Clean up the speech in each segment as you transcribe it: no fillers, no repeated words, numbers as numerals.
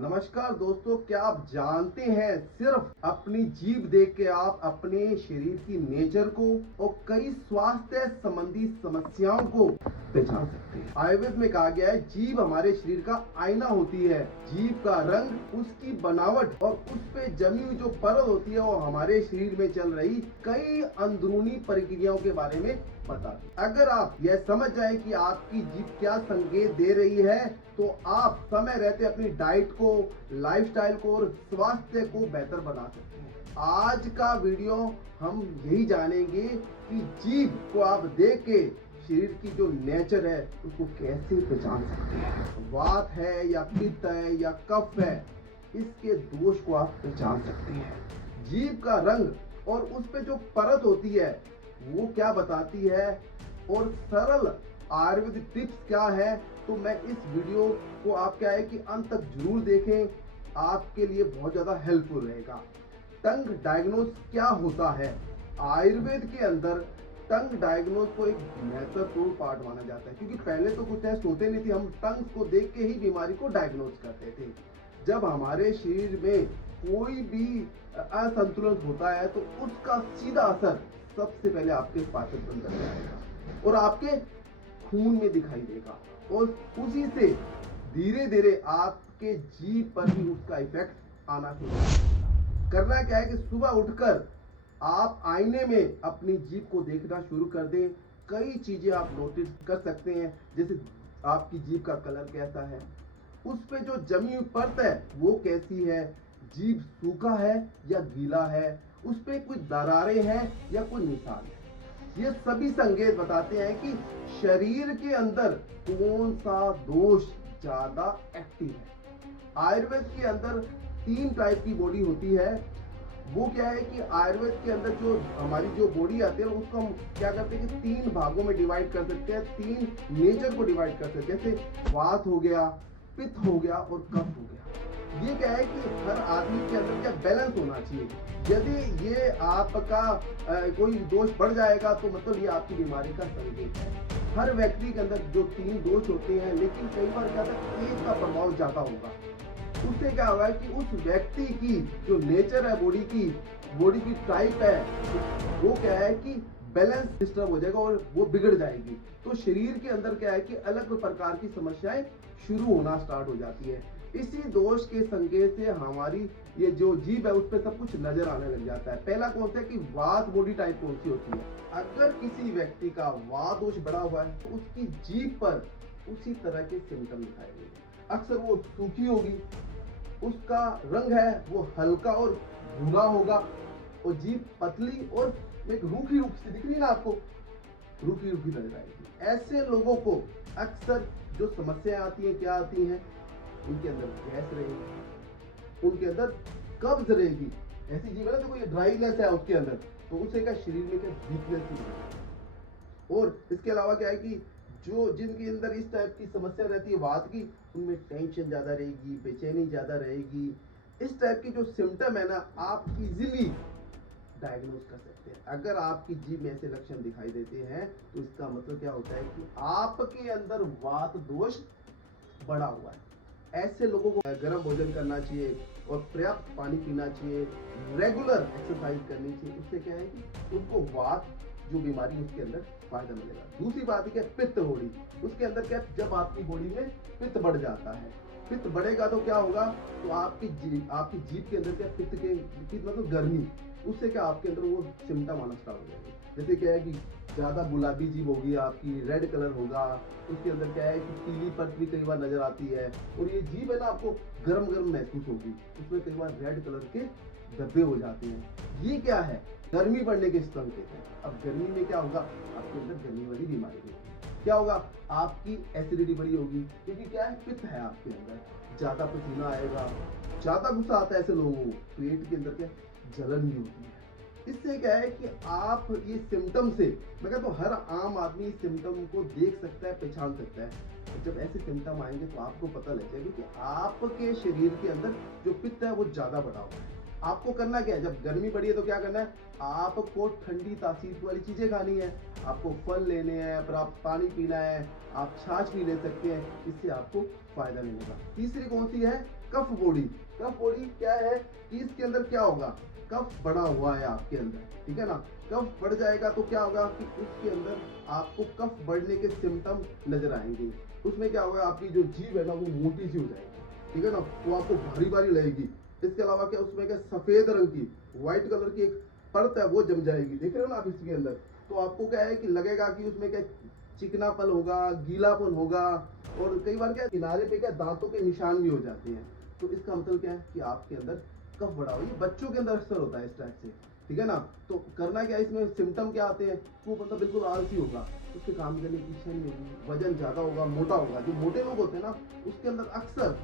नमस्कार दोस्तों, क्या आप जानते हैं सिर्फ अपनी जीभ देख के आप अपने शरीर की नेचर को और कई स्वास्थ्य संबंधी समस्याओं को पहचान सकते हैं। आयुर्वेद में कहा गया है जीभ हमारे शरीर का आईना होती है। जीभ का रंग, उसकी बनावट और उस पे जमी हुई जो परत होती है वो हमारे शरीर में चल रही कई अंदरूनी प्रक्रियाओं के बारे में बताती है। अगर आप यह समझ जाए कि आपकी जीभ क्या संकेत दे रही है तो आप समय रहते अपनी डाइट को, लाइफस्टाइल को और स्वास्थ्य को बेहतर बना सकते हैं। आज का वीडियो हम यही जानेंगे कि जीभ को आप देख के शरीर की जो नेचर है उसको कैसे पहचान सकते हैं। वात है या पित्त है या कफ है, इसके दोष को आप पहचान सकते हैं। जीभ का रंग और उस पे जो परत होती है वो क्या बताती है और सरल आयुर्वेदिक टिप्स क्या है, तो मैं इस वीडियो को आप क्या है कि अंत तक जरूर देखें, आपके लिए बहुत ज्यादा हेल्पफुल रहेगा। टंग डायग्नोस क्या होता है? आयुर्वेद के अंदर टंग डायग्नोस को एक महत्वपूर्ण पार्ट माना जाता है, क्योंकि पहले तो कुछ टेस्ट होते नहीं थे, हम टंग को देख के ही बीमारी को डायग्नोस करते थे। जब हमारे शरीर में कोई भी असंतुलन होता है तो उसका सीधा असर सबसे पहले आपके पाचन तंत्र पर आएगा और आपके खून में दिखाई देगा और उसी से धीरे धीरे आपके जीभ पर भी उसका इफेक्ट आना शुरू होगा। करना क्या है कि सुबह उठकर आप आईने में अपनी जीभ को देखना शुरू कर दें। कई चीजें आप नोटिस कर सकते हैं, जैसे आपकी जीभ का कलर कैसा है, उस पे जो जमी हुई परत है वो कैसी है, जीभ सूखा है या गीला है, उस पे कोई दरारें हैं या कोई निशान है। ये सभी संकेत बताते हैं कि शरीर के अंदर कौन सा दोष ज्यादा एक्टिव है। आयुर्वेद के अंदर 3 टाइप की बॉडी होती है। वो क्या है कि आयुर्वेद के अंदर जो हमारी जो बॉडी आती है उसको हम क्या करते हैं कि 3 भागों में डिवाइड कर सकते हैं, 3 नेचर को डिवाइड कर सकते हैं, जैसे वात हो गया, पित्त हो गया और कफ हो गया। ये क्या है कि हर आदमी के अंदर क्या बैलेंस होना चाहिए। यदि ये आपका कोई दोष बढ़ जाएगा तो मतलब ये आपकी बीमारी का संकेत है। हर व्यक्ति के अंदर जो 3 दोष होते हैं, लेकिन कई बार क्या होता है एक का प्रभाव ज्यादा होगा। उससे क्या होगा कि उस व्यक्ति की जो नेचर है, बॉडी की टाइप है, वो क्या है कि बैलेंस डिस्टर्ब हो जाएगा और वो बिगड़ जाएगी। तो शरीर के अंदर क्या है कि अलग प्रकार की समस्याएं शुरू होना स्टार्ट हो जाती है। इसी दोष के संकेत से हमारी ये जो जीभ है उस पर सब कुछ नजर आने लग जाता है। पहला कौन सा है कि वात बॉडी टाइप कौन सी होती है। अगर किसी व्यक्ति का वात दोष बढ़ा हुआ है तो उसकी जीभ पर उसी तरह के सिम्टम दिखाई देंगे। अक्सर वो सूखी होगी, उसका रंग है वो हल्का और भूरा होगा और जीभ पतली और एक रूखी सी दिख रही है ना आपको, रूखी नजर आएगी। ऐसे लोगों को अक्सर जो समस्याएं आती हैं क्या आती हैं, उनके अंदर गैस रहेगी, उनके अंदर कब्ज रहेगी। ऐसी जीव है ना, देखो ये ड्राईनेस है उसके अंदर, तो उससे क्या शरीर में क्या वीकनेस भी। और इसके अलावा क्या है कि जो जिनके अंदर इस टाइप की समस्या रहती है वात की, उनमें टेंशन ज्यादा रहेगी, बेचैनी ज्यादा रहेगी। इस टाइप की जो सिम्टम है ना, आप इजीली डायग्नोज कर सकते हैं। अगर आपकी जीभ में ऐसे लक्षण दिखाई देते हैं तो इसका मतलब क्या होता है कि आपके अंदर वात दोष बढ़ा हुआ है। ऐसे लोगों को गर्म भोजन करना चाहिए और पर्याप्त पानी पीना चाहिए, रेगुलर एक्सरसाइज करनी चाहिए। उससे क्या है कि उनको वात जो बीमारी उसके अंदर फायदा मिलेगा। दूसरी बात है कि पित्त बॉडी, उसके अंदर क्या, जब आपकी बॉडी में पित्त बढ़ जाता है, पित्त बढ़ेगा तो क्या होगा, तो आपकी जीभ के अंदर क्या पित्त मतलब गर्मी, उससे क्या आपके अंदर वो सिम्टम आना स्टार्ट हो जाएंगे। जैसे क्या है कि ज्यादा गुलाबी जीभ होगी आपकी, रेड कलर होगा, उसके अंदर क्या है कि पीली परत भी कई बार नजर आती है और ये जीभ है ना आपको गरम महसूस होगी, उसमें कई बार रेड कलर के धब्बे हो जाते हैं। ये क्या है, गर्मी बढ़ने के संकेत है। अब गर्मी में क्या होगा, आपके अंदर गर्मी वाली बीमारी होगी। क्या होगा, आपकी एसिडिटी बढ़ी होगी, क्योंकि क्या है पित्त है आपके अंदर, ज्यादा पसीना आएगा, ज्यादा गुस्सा आता है ऐसे लोगों को, पेट के अंदर क्या जलन भी होती है। इससे क्या है कि आप ये सिम्टम से, मैं कहता हूँ हर आम आदमी इस सिम्टम को देख सकता है, पहचान सकता है। जब ऐसे सिम्टम आएंगे तो आपको पता लग जाएगा कि आपके शरीर के अंदर जो पित्त है वो ज्यादा बढ़ा हुआ है। आपको करना क्या है, जब गर्मी बढ़ी है तो क्या करना है, आपको ठंडी तासीर वाली चीजें खानी है, आपको फल लेने हैं, पर आप पानी पीना है, आप छाछ भी ले सकते हैं, इससे आपको फायदा मिलेगा। तीसरी कौन सी है, कफ बॉडी। कफ बॉडी क्या है कि इसके अंदर क्या होगा, कफ बढ़ा हुआ है आपके अंदर, ठीक है ना। कफ बढ़ जाएगा तो क्या होगा कि उसके अंदर आपको कफ बढ़ने के सिम्टम नजर आएंगे। उसमें क्या होगा, आपकी जो जीभ है ना वो मोटी सी हो जाएगी, ठीक है ना, वो आपको भारी भारी लगेगी। इसके अलावा क्या उसमें क्या सफेद रंग की व्हाइट कलर की एक परत है वो जम जाएगी, देख रहे हो ना आप इसके अंदर। तो आपको क्या है कि लगेगा कि उसमें क्या चिकनापन होगा, गीलापन होगा, और कई बार क्या किनारे पे क्या दांतों के निशान भी हो जाते हैं। तो इसका मतलब क्या है कि आपके अंदर कफ बढ़ा हुआ, ये बच्चों के अंदर अक्सर होता है इस टाइप से, ठीक है ना। तो करना क्या है, इसमें सिम्टम क्या आते हैं, वो मतलब बिल्कुल आलसी होगा, उसके काम करने की इच्छा नहीं होगी, वजन ज्यादा होगा, मोटा होगा। जो मोटे लोग होते हैं ना उसके अंदर अक्सर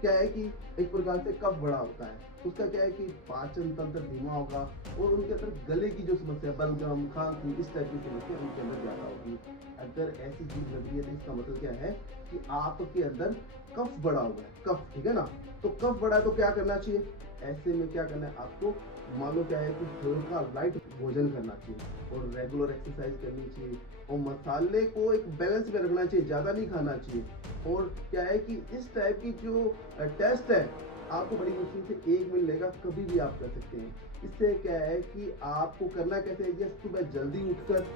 क्या है कि एक प्रकार से कफ बड़ा होता है। उसका क्या है कि पाचन तंत्र धीमा होगा, और उनके अंदर गले की जो समस्या, बलगम, खांसी, इस टाइप की समस्या उनके अंदर ज्यादा होगी। अगर ऐसी चीज लग रही है तो इसका मतलब क्या है कि आपके अंदर कफ बढ़ा हुआ है, कफ, ठीक है ना। तो कफ बढ़ा है तो क्या करना चाहिए, ऐसे में क्या करना है आपको, मान लो क्या है कि हल्का लाइट भोजन करना चाहिए और रेगुलर एक्सरसाइज करनी चाहिए, और मसाले को एक बैलेंस में रखना चाहिए, ज्यादा नहीं खाना चाहिए। और क्या है कि इस टाइप की जो टेस्ट है आपको बड़ी मुश्किल से 1 मिनट लेगा, कभी भी आप कर सकते हैं। इससे क्या है कि आपको करना कैसे है, सुबह जल्दी उठकर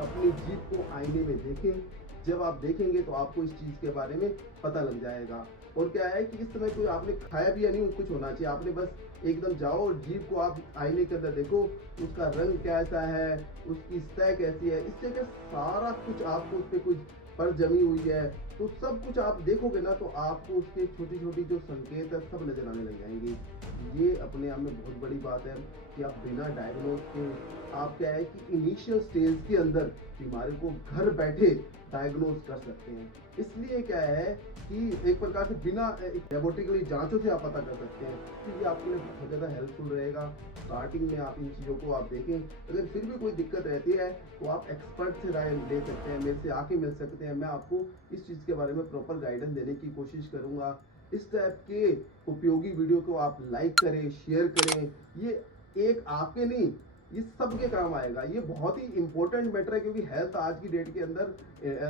अपनी जीभ को आईने में देखें। जब आप देखेंगे तो आपको इस चीज के बारे में पता लग जाएगा। और क्या है कि इस समय कोई आपने खाया भी या नहीं कुछ होना चाहिए, आपने बस एकदम जाओ और जीभ को आप आईने के अंदर देखो, उसका रंग कैसा है, उसकी सतह कैसी है, इससे क्या सारा कुछ आपको उस पर कुछ पर जमी हुई है, तो सब कुछ आप देखोगे ना तो आपको उसके छोटी छोटी जो संकेत है सब नजर आने लग जाएंगे। ये अपने आप में बहुत बड़ी बात है कि आप बिना डायग्नोज के, आप क्या है कि इनिशियल स्टेज के अंदर बीमारी को घर बैठे डायग्नोज कर सकते हैं। इसलिए क्या है कि एक प्रकार से बिना लेबोरेटरी जांचों से आप पता कर सकते हैं, तो ये आपके लिए बहुत ज़्यादा हेल्पफुल रहेगा। स्टार्टिंग में आप इन चीज़ों को आप देखें, अगर फिर भी कोई दिक्कत रहती है तो आप एक्सपर्ट से राय ले सकते हैं, मेरे से आके मिल सकते हैं। मैं आपको इस चीज़ के बारे में प्रॉपर गाइडेंस देने की कोशिश करूँगा। इस टाइप के उपयोगी वीडियो को आप लाइक करें, शेयर करें। ये एक आपके नहीं, ये सबके काम आएगा। ये बहुत ही इंपॉर्टेंट मैटर है, क्योंकि हेल्थ आज की डेट के अंदर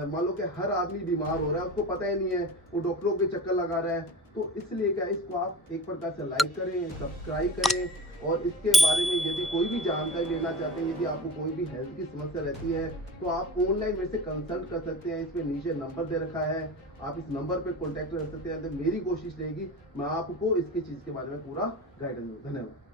मान लो कि हर आदमी बीमार हो रहा है, उसको पता ही नहीं है, वो डॉक्टरों के चक्कर लगा रहा है। तो इसलिए क्या, इसको आप एक प्रकार से लाइक करें, सब्सक्राइब करें, और इसके बारे में यदि कोई भी जानकारी लेना चाहते हैं, यदि आपको कोई भी हेल्थ की समस्या रहती है तो आप ऑनलाइन मेरे से कंसल्ट कर सकते हैं। इस पे नीचे नंबर दे रखा है, आप इस नंबर पे कॉन्टैक्ट कर सकते हैं। तो मेरी कोशिश रहेगी मैं आपको इसकी चीज़ के बारे में पूरा गाइडेंस दूँ। धन्यवाद।